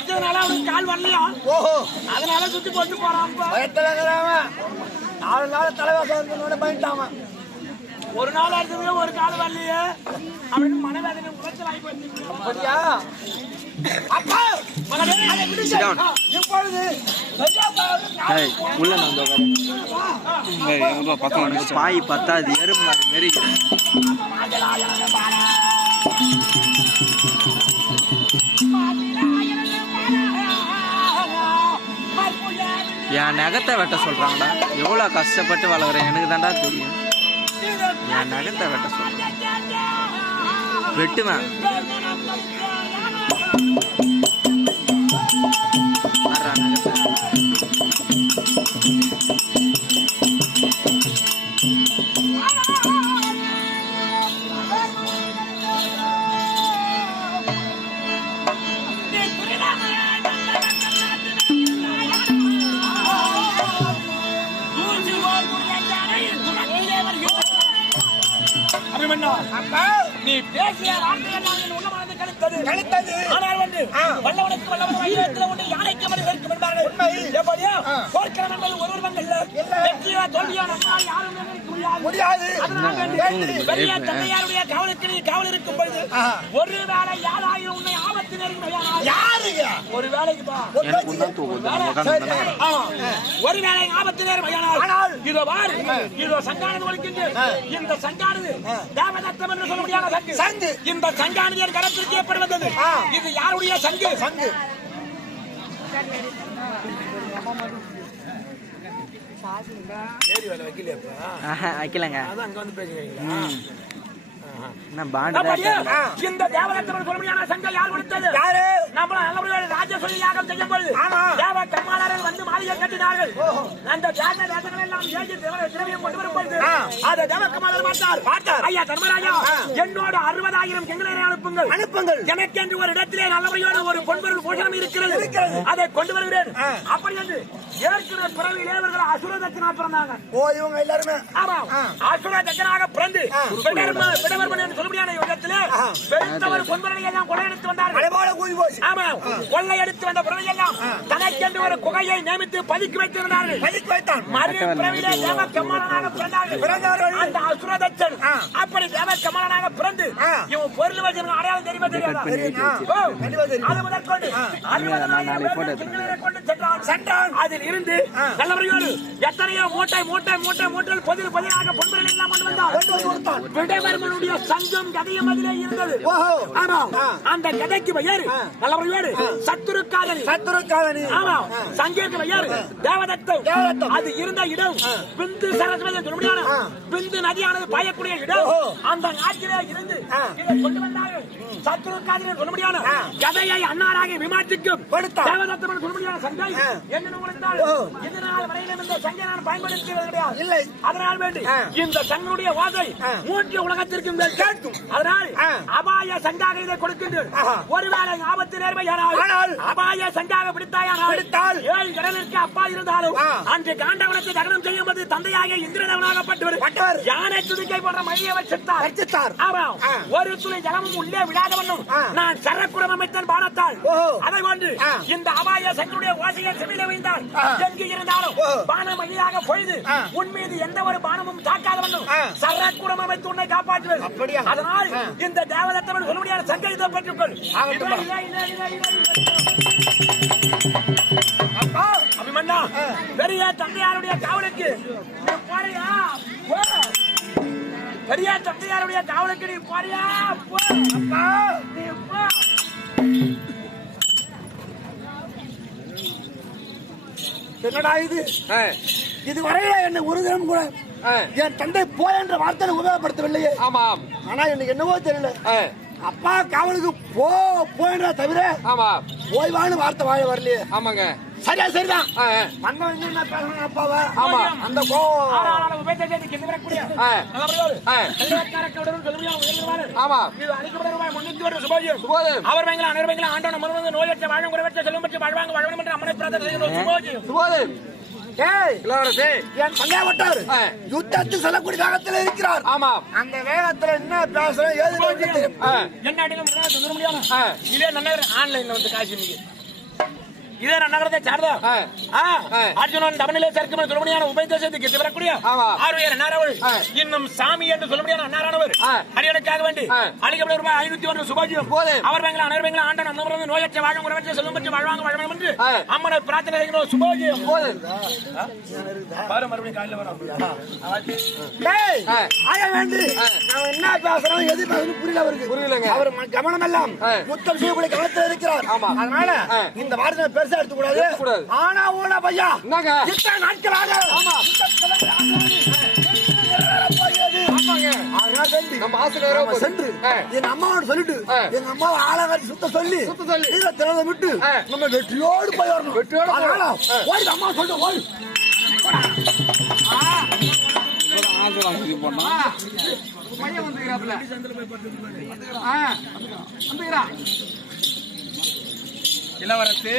அடிச்சதுனால அவனுக்கு கால் வரலையா? ஓஹோ. அதனால சுத்தி போட்டு போறான் பயத்திலங்கிறாம நாலு நாள் தலைவாசம் பயன்ட்டாம ஒரு நாள் அடிச்சதுல ஒரு கால் வரலையே. அவனுக்கு மனவேதனை உளைச்சல் ஆகி அப்படியா? அப்பா! மகனே, அதை விடு. Sit down. இப்பொழுது ஏய், உள்ள நான் பாய் பத்தாது எறும்பு மாடு மாரி என் நகத்தை வெட்ட சொல்கிறாங்கடா எவ்வளோ கஷ்டப்பட்டு வளர்க்குறேன் எனக்கு தான்டா தெரியும். என் நகத்தை வெட்ட சொல்கிறேன் வெட்டுவேன். பேசிய வார்த்தைகள் நான் என் உள்ளமனதை கழித்தது. ஆனால் வந்து, ஆ. வல்லவனுக்கு வல்லவன் வைரத்தில் ஒன்று யானைக்கு முடியாது. தந்தையாருடைய நீ காவல் இருக்கும் பொழுது. ஒருவேளை யாராயிரம் உன்னை ஆபத்து நெருங்குமையானால் யாருங்க? ஒரு ஆ. ஒருவேளை ஆபத்து நேர்மையானால் ஆனால் இதோ பாரு இதோ சங்கானது ஒழிக்கின்ற இந்த சங்கானது தேவதத்தம் என்று சொல்ல முடியாத சங்கு. இந்த சங்கானது என் கரத்திற்கு ஏற்படு வந்தது. ஆ. இது யாருடைய சங்கு? சங்கு ஏரி வேலை வைக்கலையா ஆஹா, வைக்கலங்க அதான் அங்க வந்து பேசுறீங்களா என்ன பாண்டு தான் அப்படியே தெரியல. இந்த சொல்ல முடியாத சங்கம் யார் கொடுத்தது? யாரு? நம்மள நல்லபடியாக ராஜசொலி யாகம் செய்யும் பொழுது கட்டினார்கள் அந்த தியாக தேசங்கள் எல்லாம் ஏகி திரவ- திரவியம் கொண்டு வரும் பொழுது ஆ. அதை தேவ கம்மாளர் பார்த்தார் பார்த்தார். ஐயா தர்மராஜா ஆ. என்னோட அறுபதாயிரம் கெங்கலரை அனுப்புங்கள். அனுப்புங்கள். எனக்கென்று ஒரு இடத்திலே நல்லபடியோடு ஒரு பொன்பொருள் பூஷணம் இருக்கிறது. அதை கொண்டு வருகிறேன். அப்படி என்று ஏற்கனவே பிறவி இளையவர்கள் அசுர தட்சணா பிறந்தாங்க. ஓ இவங்க எல்லாருமே. ஆமா. அசுர தட்சணாக பிறந்து விடவர்மன் என்று சொல்ல முடியாத இடத்திலே. பெருத்தவர் பொன்பொருளை எல்லாம் போல கூதி போச்சு. ஆமா. கொள்ளையடித்து வந்த பிறவையெல்லாம் தனக்கென்று ஒரு குகையை நியமித்து பதுக்கி வைத்திருந்தார்கள். பதுக்கி வைத்தான். மறு பிறவிலே தேவ கமலனாக பிறந்தார்கள். பிறந்தார்கள். அந்த அசுரதச்சன். ஆ. அப்படி தேவ கமலனாக பிறந்து. இவன் பொருள் வச்சிருந்த அடையாளம் தெரியுமா தெரியாதா. அது கிணறுகளை கொண்டு சென்றான். சென்றான். அதில் இருந்து ஆ. நல்லபடியோடு எத்தனையோ மூட்டை மூட்டை மூட்டை மூட்டை பொதில் பொதிலாக பொன்பொருள் எல்லாம் கொண்டு வந்தார். கொண்டு வந்து கொடுத்தான். விடைவர்மனுடைய சங்கம் கதையும் அதிலே இருந்தது. ஆமா. அந்த கதைக்கு பெயர் ஆ. நல்லபடியோடு சத்துருக்காதலி சத்துருக்காதனி. ஆமா. சங்கீத பெயர் தேவதத்தம். அது இருந்த இடம் பிந்து சரஸ்வதி சொல்ல முடியாது. பிந்து நதியானது பாயக்கூடிய இடம். அந்த நாட்டிலே இருந்து கொண்டு வந்தார்கள் சத்துருக்காதலி சொல்ல முடியாது ஆ. கதையை அன்னாராக கொடுத்தார். தேவதத்தம் சொல்ல முடியாத ஆ. என்ன. இதனால் வரையிலும் இந்த சங்கை நான் பயன்படுத்துகிறது கிடையாது இல்லை அதனால் வேண்டி. இந்த சங்கனுடைய வாதை. மூன்று உலகத்திற்கு மேல் கேட்கும் அதனால். அபாய சங்காக இதை கொடுக்கின்றது ஆஹா. ஒருவேளை ஆபத்து நேர்மையானால் ஆனால் அபாய சங்காக பிடித்தாயானால் ஏழு கடலுக்கு அப்பா இருந்தாலும். அன்று காண்டவனத்தை தகனம் செய்யும்போது தந்தையாக இந்திரதவனாகப்பட்டவர் பட்டவர். யானை துதிக்கை போன்ற மழியை வச்சிருத்தார் ரட்சித்தார் ஆமாம். ஒரு துளி ஜலமும் உள்ளே விடாதவனும் ஆ. நான் சரக்குடம் அமைத்தன் பானத்தால். அதை கொண்டு. இந்த அபாய சங்கனுடைய ஓசையை செவில வைந்தால் ஆ. எங்கு இருந்தாலும். பானம் வழியாக பொழுது. உன் மீது எந்த ஒரு பானமும் தாக்காதவனும் ஆ. சரக்குடம் அமைத்து உன்னை காப்பாற்றுவது அப்படியா? அதனால். இந்த தேவதத்தவன் சொல்ல முடியாத சங்கத்தை பெற்றுக்கொள். அப்பா ஆ. பெரிய தந்தையாருடைய காவலுக்கு. போறியா? போ. பெரிய தந்தையாருடைய காவலுக்கு நீ போறியா? போ. நீ போ. என்னடா இது? இது வரையில என்னை ஒரு தினம் கூட என் தந்தை போய் என்ற வார்த்தை உபயோகப்படுத்தவில்லையே. ஆமாம். ஆனா எனக்கு என்னவோ தெரியல. அப்பா காவலுக்கு போ போயின்ற தவிர ஆமா போய் வான்னு வார்த்தை வாழ வரலையே. ஆமாங்க. சரியா சரிதான். ஆ, வந்தவன் என்ன பேசணும் அப்பாவ ஆமா. அந்த. ஆமா அவர் வைங்களா அனைவர் வைங்களா ஆண்டவன் மறுவந்து நோயற்ற வாழும் குறைவற்ற செல்வம் பெற்று வாழ்வாங்க வாழ்வனம் என்று அம்மனை பிரார்த்தனை ஆ. யுத்தத்தில் செல்லக்கூடிய காலத்தில் இருக்கிறார். ஆமாம் அந்த வேகத்துல என்ன பேசுறோம் என்ன ஆ, இதே நல்ல ஆன்லைன்ல வந்து காசு இன்னைக்கு இதே நகரத்தை சார்ந்த ஆ. ஆ, ஆ. அர்ஜுனன் தவணிலே சேர்க்கும் சொல்லும்படியான உபதேசத்துக்கு எத்தி வரக்கூடிய ஆமா. ஆர்வீர் அன்னாரவள் ஆ. இன்னும் சாமி என்று சொல்லும்படியான அன்னாரானவர். அரியனுக்காக வேண்டி ஆ. அளிக்கப்பட்ட ரூபாய் ஐநூத்தி ஒன்று சுபாஜியம். அவர் பெங்களா அனர் பெங்களா ஆண்டன் அந்த நோயற்ற வாழும் குறைவற்ற செல்வம் பெற்று வாழ்வாங்க வாழ்வாங்க என்று ஆ. அம்மனை பிரார்த்தனை செய்கிறோம் சுபாஜியம் போது பாரு மறுபடியும் காலையில வரும் என்ன பேசுறான் எது பேசுறது புரியல அவருக்கு புரியலங்க. அவர் கவனம் எல்லாம். முத்தம் செய்யக்கூடிய கவனத்தில் இருக்கிறார். அதனால. இந்த வார்த்தை பெருசா எடுத்துக்கூடாது. ஆனா ஊனா பையா? இத்தனை நாட்களாக சென்று. எங்க அம்மாவோட சொல்லிட்டு. எங்க அம்மாவை ஆளாகாட்டி சுத்த சொல்லி சுத்த சொல்லி. திறந்த விட்டு. நம்ம வெற்றியோடு போய் வரணும் வெற்றியோடு அதனால. ஓடி அம்மா சொல்லிட்டு ஓடி பையன் வந்துக்கிறாப்ல ஆ வந்துக்கிறா இளவரசு.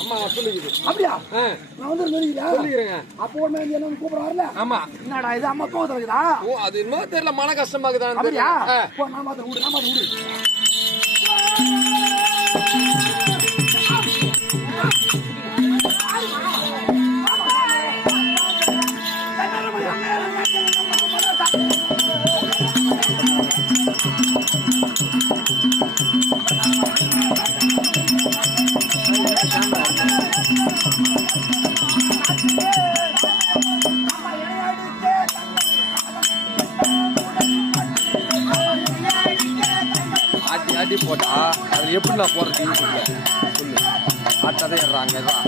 அம்மா சொல்லிக்குது. அப்படியா? நான் வந்து சொல்லிக்கிறேங்க. அப்போ ஒண்ணு என்ன கூப்பிடுறாருல ஆமா. என்னடா இது அம்மா தூங்க இருக்குதா? ஓ அது இன்னும் தெரியல. மன கஷ்டமா இருக்குதான்னு அப்படியா? நான் மாத்த விடு நான் மாத்த விடு. நான் போறது சொல்லு சொல்லு. ஆட்டாதான் ஏறாங்க தான்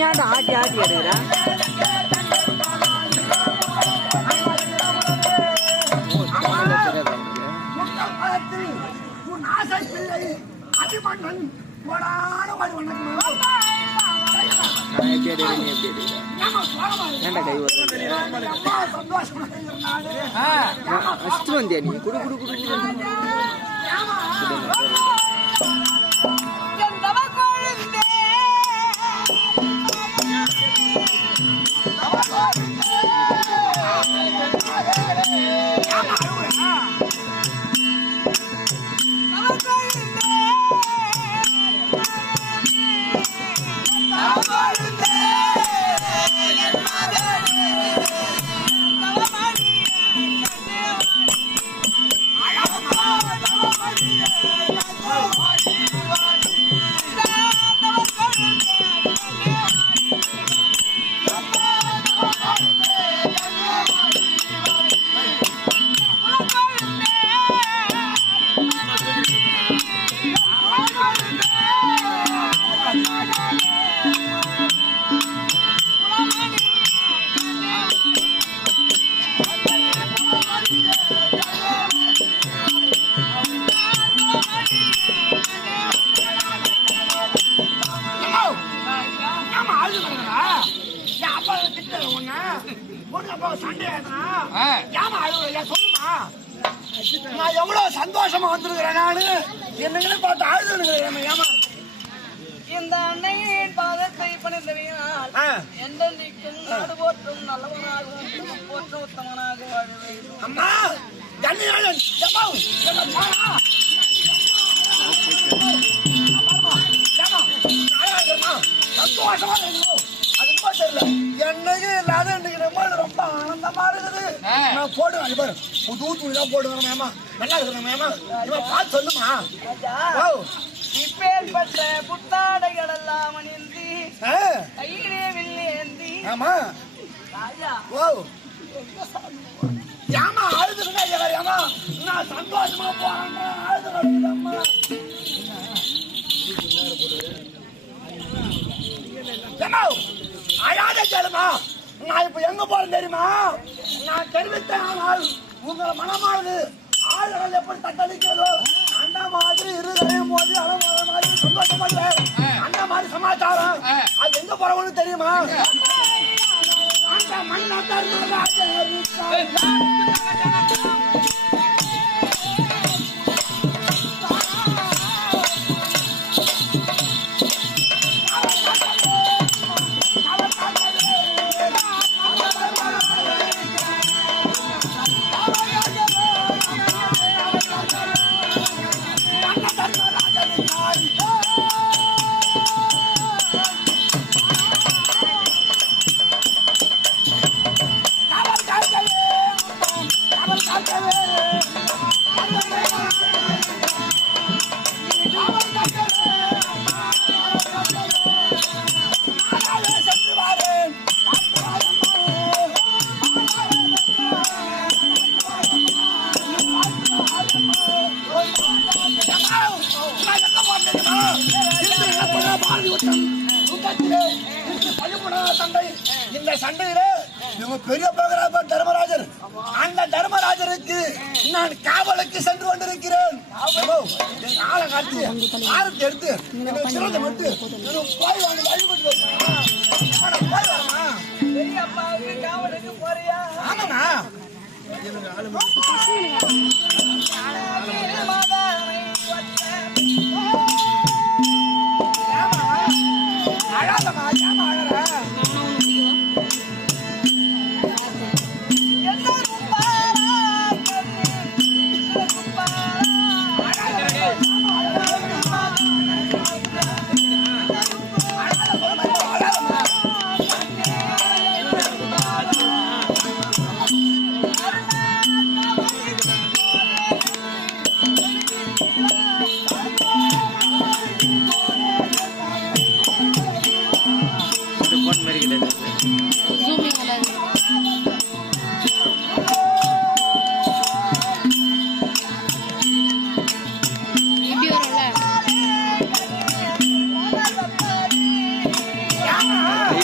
ஏன்டா ஆட்டி ஆட்டி எடுக்கிறா? தெரியாது அவனுக்கு முக்கம்பலத்தில் உன் ஆசை பிள்ளை ஆ. என்றென்றைக்கும் நாடு போற்றும் நல்லவனாகவும் போற்ற உத்தமனாக அம்மா இருக்கணும் அது என்னமோ தெரியல என்னைக்கு இல்லாத இன்னைக்கு ரொம்ப ரொம்ப ஆனந்தமா இருக்குது. நான் போடுவேன் பாரு. புது துணி தான் போடுவேன் மேமா நல்லா இருக்கிறேன் மேமா இவன் பார்த்து சொல்லுமா. இப்பேற்பட்ட புத்தாடைகள் எல்லாம் அணிந்து ஆமா. ஓ. ஏமா அழுதுங்க ஏமா நான் சந்தோஷமா போறேன் அழுது அம்மா ஏமா அழாத கேளுமா நான் இப்ப எங்க போறேன் தெரியுமா? நான் தெரிவித்த ஆனால் உங்களை மனமானது. ஆளுகள் எப்படி தத்தளிக்கிறதோ அந்த மாதிரி இருதயம் போது அளவு மாதிரி சந்தோஷமா அந்த மாதிரி சமாச்சாரம். அது எங்க போறவன்னு தெரியுமா? அந்த மண்ணை பள்ளிக்கூட்டம் இந்த சண்டையிலே இவங்க பெரிய பகராபர் தர்மராஜர் அந்த தர்மராஜருக்கு நான் காவலுக்கு சென்று கொண்டிருக்கிறேன் ஆளை காட்டி ஆரத்தி எடுத்து சிறந்த மட்டு போய் வாங்க வழிபட்டு போய் வரமா பெரியப்பாவுக்கு காவலுக்கு போறியா ஆமாண்ணா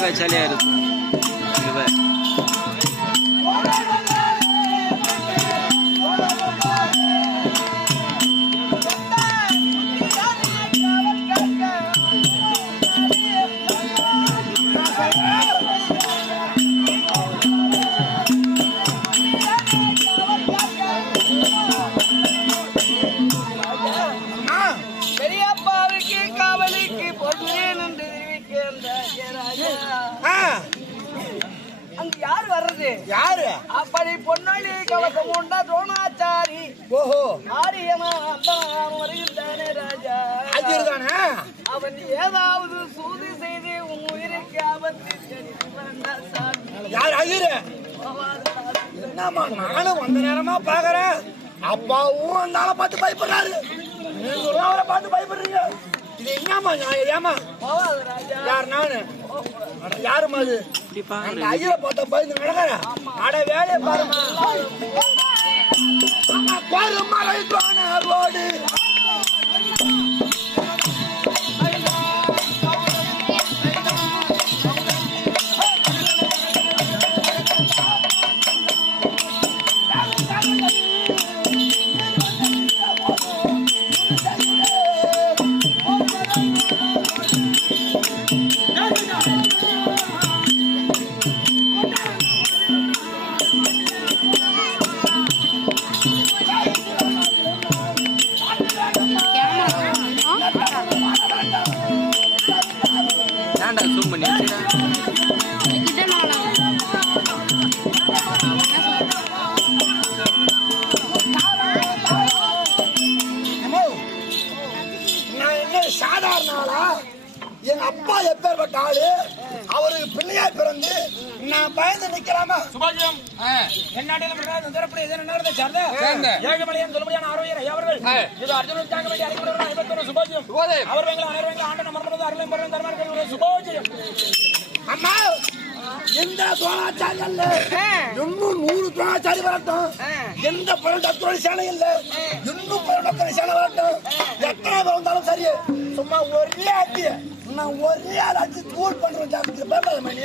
கை வச்சாலே இருக்கும் இவ உண்டா துரோணாச்சாரி ஓஹோ. ஆரியமா அம்மா வருகின்றானே ராஜா. அஜிருதானே அவன் ஏதாவது சூது செய்து உன் உயிருக்கு ஆபத்து. யார். என்னம்மா நானும் வந்த நேரமா பாக்குறேன் அப்பாவும் அந்த ஆளை பார்த்து பயப்படுறாரு. நீங்களும் அவரை பார்த்து பயப்படுறீங்க. இது என்னம்மா ஏமா போவாது ராஜா. யார் நானு? அட யாரும்மா அது? அந்த ஐயரை பார்த்த பயந்து நடக்கிறேன் அட வேலையை பாருமா ஆமா, பாரும்மா அப்பா எப்பேற்பட்ட ஆளு அவருக்கு பிள்ளையா பிறந்து நான் பயந்து நிக்கலாமா சுபாஜியம் என்னாட்டில் பிரகாரம் தரப்படி இதே நடந்த சார்ந்த? ஏகமலையன் சொல்லும்படியான ஆரோக்கியர் ஐயா அவர்கள் இது அர்ஜுனன் தாங்க வேண்டிய அறிமுறை ஐம்பத்தொரு சுபாஜியம். அவர் வெங்கல அனைவரும் ஆண்டன் அமர்ந்தது அருளையும் பருவம் தர்மர்கள் சுபாஜியம். அம்மா எந்த துரோணாச்சாரி அல்ல இன்னும் நூறு துரோணாச்சாரி வரட்டும். எந்த டாக்டர் சேனை இல்ல. இன்னும் டாக்டர் சேனை வரட்டும். எத்தனை வந்தாலும் சரி. சும்மா ஒரே நான் ஒரே ஆள் அடிச்சு தூள் பண்றேன் ஜாக்கிரதை பயப்படாத மணி.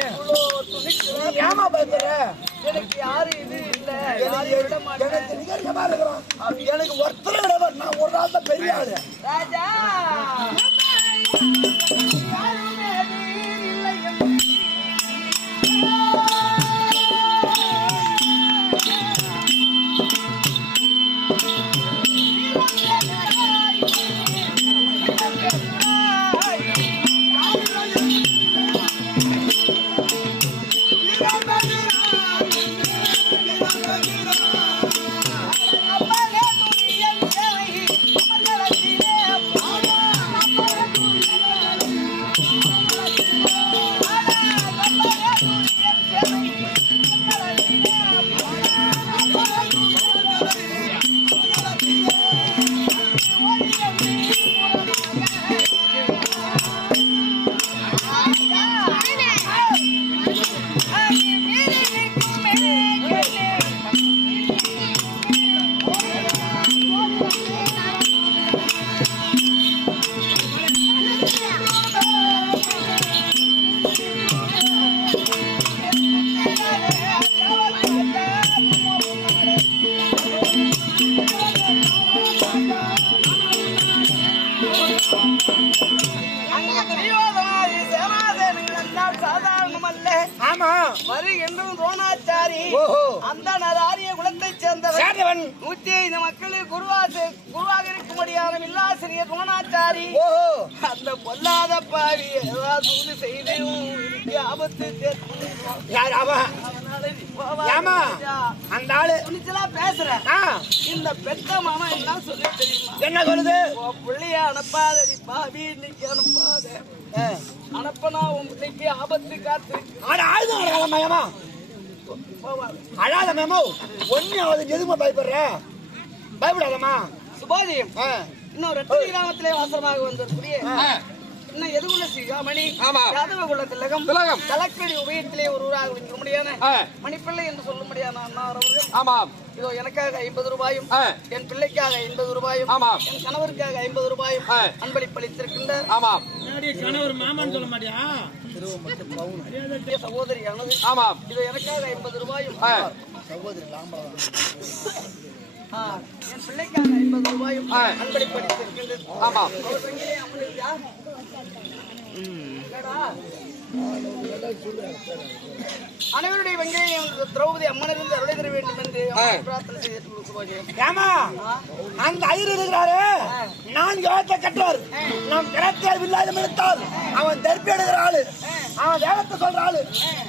நீ ஏமா பயப்படுற? எனக்கு யாரு இது இல்ல. எனக்கு நிகழ்ச்சியமா எனக்கு ஒருத்தர் நான் ஒரு ஆள் தான் பெரிய ஆளு. ராஜா! ஆமா. வருகின்றும் துரோணாச்சாரி அந்த குலத்தைச் சேர்ந்தவர். சேர்ந்தவன். நூத்தி ஐந்து மக்களுக்கு குருவாசு குருவாக இருக்கும்படியான வில்லாசிரியர் துரோணாச்சாரி. அந்த பொல்லாத பாவி ஏதாவது செய்து ஆபத்து யார் அவன். ஏமா அந்த ஆளு. துணிச்சலா பேசுற. இந்த பெத்த மாமா என்ன சொல்லி தெரியுமா? என்ன சொல்லுது? பிள்ளைய அனுப்பாதடி பாவி இன்னைக்கு அனுப்பாத. அனுப்பனா உன் பிள்ளைக்கு ஆபத்து காத்து. ஆட ஆயுதம் அடகாத மயமா அழாத மேமோ ஒன்னு அவளுக்கு எதுமா பயப்படுற? பயப்படாதம்மா. சுபோதயம் ஆ. இன்னும் ரெட்டை கிராமத்திலே வாசமாக வந்திருக்கூடிய இன்னும் எதுகுள்ள சிகாமணி? யாதவ குல திலகம். கலக்கடி உபயத்திலே ஒரு ஊராக விற்கும்படியான மணிப்பிள்ளை என்று சொல்லும்படியான அண்ணா அவர்கள்? ஆமாம் இதோ எனக்காக ஐம்பது ரூபாயும். என் பிள்ளைக்காக ஐம்பது ரூபாயும் ஆமாம். என் கணவருக்காக ஐம்பது ரூபாயும். அன்பளிப்பளித்திருக்கின்ற ஆமாம் கணவர் மாமான்னு சொல்ல மாட்டியா? என் சகோதரியானது. ஆமாம் இதோ எனக்காக ஐம்பது ரூபாயும். ஆ, என் பிள்ளைக்காக ஐம்பது ரூபாயும் ஆ. அன்பளிப்பளித்திருக்கின்றது ஆமாம் அவர் வெங்கிலே அமர்ந்திருக்கா? இல்லடா. அனைவருடைய வெங்காயம் திரௌபதி அம்மனிருந்து அருளை தர வேண்டும் என்று பிரார்த்தனை செய்து ஏமா அந்த ஐயர் இருக்கிறாரு. நான் யோகத்தை கற்றவர். நாம் கிணத்தை வில்லாதம் எடுத்தால் அவன் தெற்பி எடுக்கிற ஆளு. அவன் வேகத்தை சொல்ற ஆளு.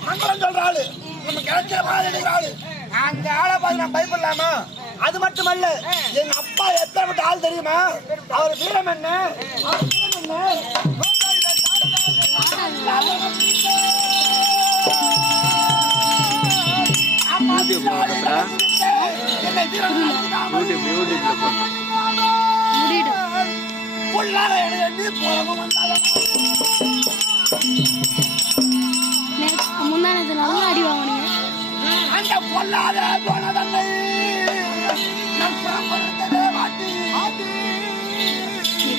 மங்களம் சொல்ற ஆளு. நம்ம கிணத்துல பால் எடுக்கிற ஆளு. அந்த ஆளை பார்த்து நான் பயப்படலாமா? அது மட்டுமல்ல எங்க அப்பா எத்தனை மட்டும் ஆள் தெரியுமா? அவர் வீரம் என்ன? அவர் வீரம் என்ன யூடியூப்ல போடுறா என்னை வீரம் யூடியூப் யூடியூப்ல போடுறா முடிடு பொல்லாத எண்ணி போறவங்க வந்தாலும் முந்தானது நல்லா அடி வாங்கினீங்க. அந்த பொல்லாத போனதல்லை.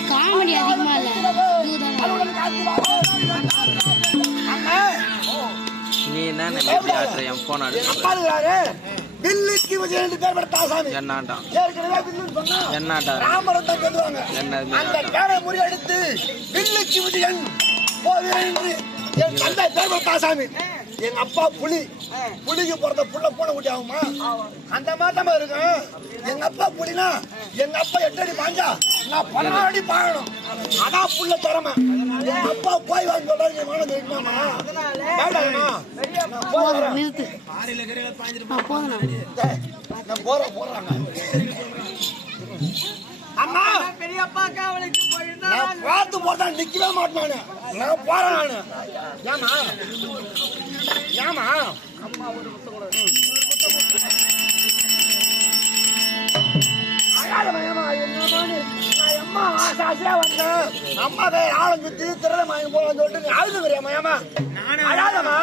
காமெடி அதிகமா இல்ல. நீ என்ன நினைப்பி ஆட்டுற என் போன் வில்லுக்கு விஜய் என்று பேர் படுத்த ஆசாமி என்னாட்டான் ஏற்கனவே வில்லுன்னு சொன்னா என்னாட்டா ராமரம் தான் சொல்லுவாங்க என்னது அந்த பேரை முறியடித்து வில்லுக்கு விஜயன் என்று என் தந்தை பேர் படுத்த ஆசாமி எங்க அப்பா புலி. புலிக்கு பிறந்த புள்ள பூனை குட்டி ஆகுமா? அந்த மாதிரி தான் இருக்கும். எங்க அப்பா புலினா? எங்க அப்பா எட்டு அடி பாஞ்சா? நான் பன்னெண்டு அடி பாயணும். அதான் புள்ள திறமை. எங்க அப்பா போய் வாங்கி சொல்றாரு என் மகனை கேட்கலாமா வேண்டாமா நான் போறாங்க. அம்மா! போயிருந்தா நான் பார்த்து போட்டா நிக்கவே மாட்டானு நான். போறேன் நானு. ஏமா ஏமா அழாதம்மா, ஏம்மா, என்னம்மான்னு, நான் எம்மா ஆசை ஆசையா வந்தேன். அம்மா போய் ஆளை சுத்தி திருடன் வாங்கி போலாம்னு சொல்லிட்டு நீ அழுதுங்கிறியாம்மா, ஏம்மா? அழாதம்மா.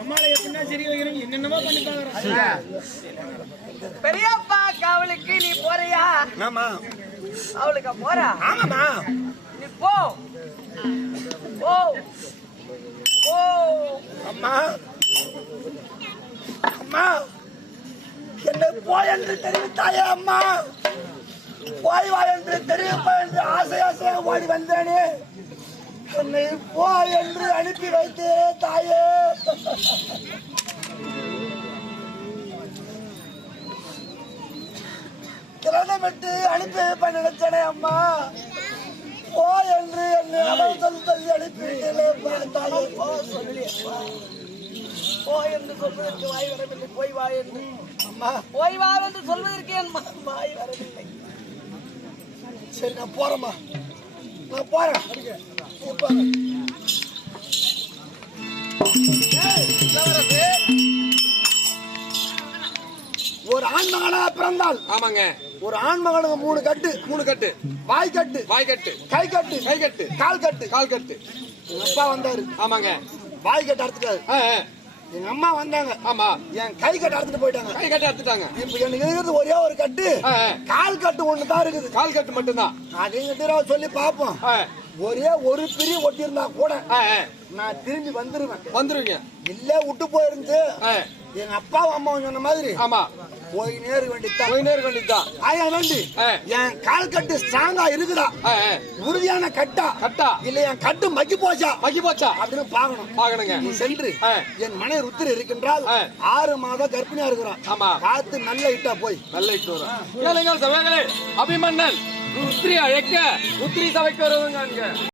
அம்மாவை எப்படின்னா சரி என்னென்னமோ பாக்குறேன் பெரியப்பா காவலுக்கு நீ போறியா ஆமா அவளுக்கு போறா ஆமாம்மா நீ போ போ போ அம்மா அம்மா. என்னை போய் என்று தெரிவித்தாயே அம்மா. போய் வா என்று தெரிவிப்ப என்று ஆசை ஆசையாக ஓடி வந்தேனே. என்னை போ என்று அனுப்பி வைத்தே தாயே. கிரணமிட்டு அனுப்பி வைப்ப நினைச்சனே அம்மா. போ என்று என்னை அவள் சொல்லி அனுப்பி வைத்தேனே தாயே போ சொல்லலையே போ. போ என்று சொல்வதற்கு வாய் வரவில்லை. போய் வா என்று. அம்மா. போய் வா என்று சொல்வதற்கு என் வாய் வரவில்லை. சரி நான் போறேம்மா. நான் போறேன். ஒரு ஆண் மகனா பிறந்தால்? ஆமாங்க. ஒரு ஆண் மகனுக்கு மூணு கட்டு. மூணு கட்டு. வாய் கட்டு. வாய் கட்டு. கை கட்டு. கை கட்டு. கால் கட்டு. கால் கட்டு. அப்பா வந்தாரு. ஆமாங்க. வாய் கட்டு அறுத்துட்டாரு. எங்க அம்மா வந்தாங்க. ஆமா. என் கை கட்டு அறுத்துட்டு போயிட்டாங்க. கை கட்டு எடுத்துட்டாங்க இப்ப எனக்கு இருக்கிறது ஒரே ஒரு கட்டு. கால் கட்டு ஒண்ணு தான் இருக்குது. கால் கட்டு மட்டும்தான். தடவை சொல்லி பார்ப்போம். ஆ, ஒரே ஒரு பிரி ஒட்டி இருந்தா கூட. நான் திரும்பி வந்துருவேன். வந்துருவீங்க. இல்ல விட்டு போயிருந்து எங்க அப்பாவும் அம்மாவும் சொன்ன மாதிரி ஆமா. போய் நேரு வேண்டித்தான் போய் நேர் வேண்டியதுதான் ஆயா வேண்டி. என் கால் கட்டு ஸ்ட்ராங்கா இருக்குதா. உறுதியான கட்டா? கட்டா. இல்ல என் கட்டு மக்கி போச்சா? மக்கி போச்சா? அப்படின்னு பாக்கணும் பாக்கணுங்க நீ சென்று. என் மனை ருத்திர இருக்கின்றால். ஆறு மாதம் கர்ப்பிணியா இருக்கிறான். ஆமா. காத்து நல்ல இட்டா போய். நல்ல இட்டு வரும். அபிமன்னன் ருத்ரி அழைக்க ருத்ரி சபைக்கு வருவதுங்க